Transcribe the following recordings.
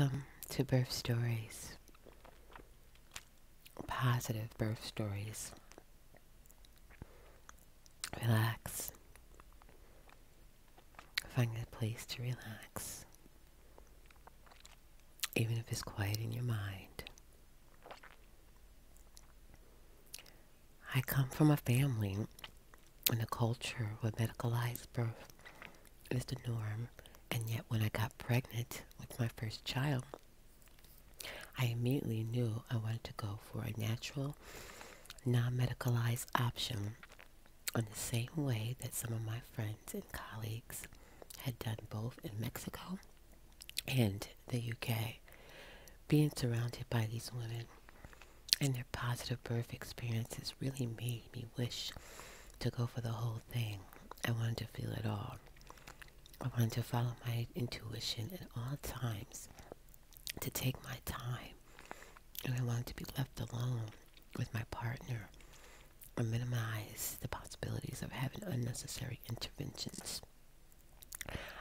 Welcome to Birth Stories, positive birth stories. Relax. Find a place to relax, even if it's quiet in your mind. I come from a family in a culture where medicalized birth is the norm, and yet when I got pregnant with my first child, I immediately knew I wanted to go for a natural, non-medicalized option in the same way that some of my friends and colleagues had done both in Mexico and the UK. Being surrounded by these women and their positive birth experiences really made me wish to go for the whole thing. I wanted to feel it all. I wanted to follow my intuition at all times, to take my time, and I wanted to be left alone with my partner and minimize the possibilities of having unnecessary interventions.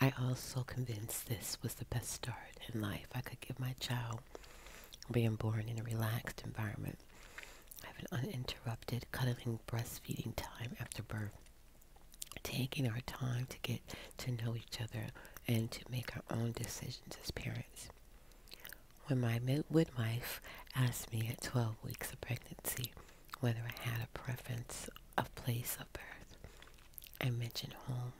I also convinced this was the best start in life I could give my child, being born in a relaxed environment, having uninterrupted cuddling breastfeeding time after birth, taking our time to get to know each other and to make our own decisions as parents. When my midwife asked me at 12 weeks of pregnancy whether I had a preference of place of birth, I mentioned home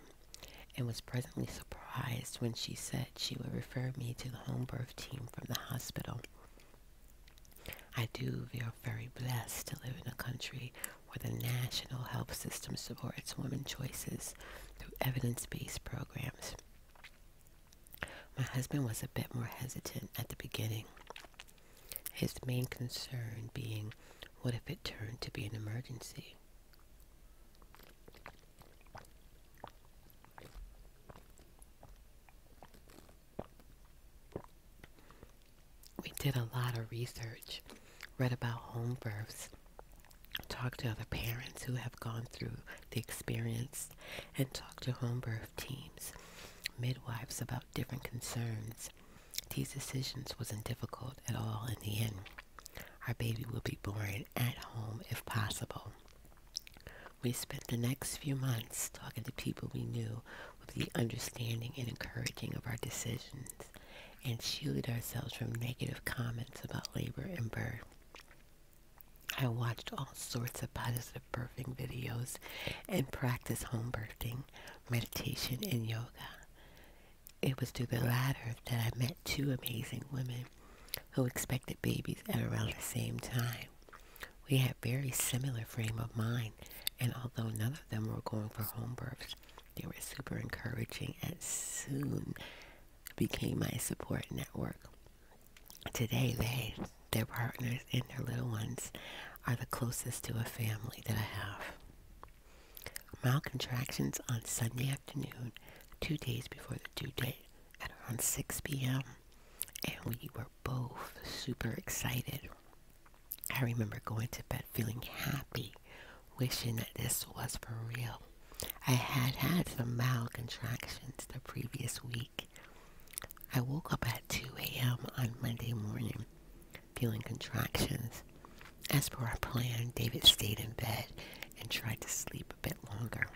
and was presently surprised when she said she would refer me to the home birth team from the hospital. I do feel very blessed to live in a country where the national health system supports women's choices through evidence-based programs. My husband was a bit more hesitant at the beginning, his main concern being, what if it turned to be an emergency? We did a lot of research, read about home births, talked to other parents who have gone through the experience, and talked to home birth teams, midwives about different concerns. These decisions wasn't difficult at all in the end. Our baby will be born at home if possible. We spent the next few months talking to people we knew with the understanding and encouraging of our decisions, and shielded ourselves from negative comments about labor and birth. I watched all sorts of positive birthing videos and practiced home birthing, meditation, and yoga. It was through the latter that I met two amazing women who expected babies at around the same time. We had very similar frame of mind, and although none of them were going for home births, they were super encouraging and soon became my support network. Today, their partners, and their little ones are the closest to a family that I have. Mild contractions on Sunday afternoon, 2 days before the due date, at around 6 p.m., and we were both super excited. I remember going to bed feeling happy, wishing that this was for real. I had had some mild contractions the previous week. I woke up at 2 a.m. on Monday morning, feeling contractions. As per our plan, David stayed in bed and tried to sleep a bit longer.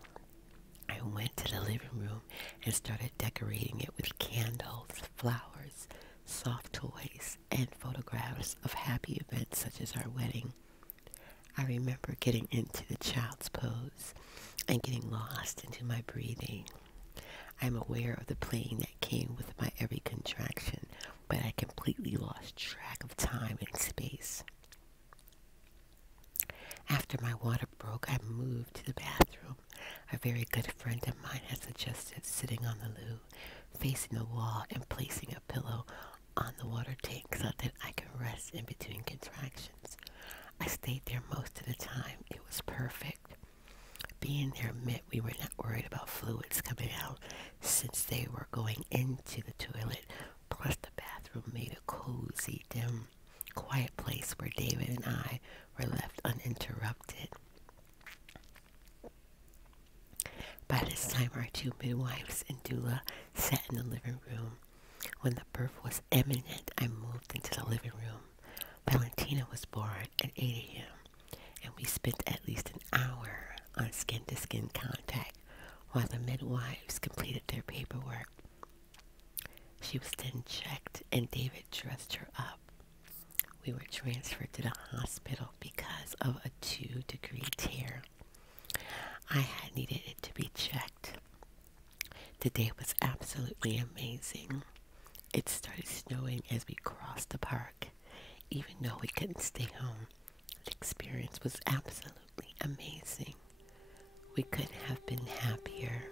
I went to the living room and started decorating it with candles, flowers, soft toys, and photographs of happy events such as our wedding. I remember getting into the child's pose and getting lost into my breathing. I'm aware of the pain that came with my every contraction, but I completely lost track of time and space. After my water broke, I moved to the bathroom. A very good friend of mine had suggested sitting on the loo, facing the wall and placing a pillow on the water tank so that I could rest in between contractions. I stayed there most of the time. It was perfect. Being there meant we were not worried about fluids coming out since they were going into the toilet. Plus the bathroom made a cozy, dim, quiet place where David and I were left uninterrupted. By this time, our two midwives and doula sat in the living room. When the birth was imminent, I moved into the living room. Valentina was born at 8 a.m., and we spent at least an hour on skin-to-skin contact while the midwives completed their paperwork. She was then checked, and David dressed her up. We were transferred to the hospital because of a 2-degree tear. I had needed it to be checked. The day was absolutely amazing. It started snowing as we crossed the park. Even though we couldn't stay home, the experience was absolutely amazing. We couldn't have been happier.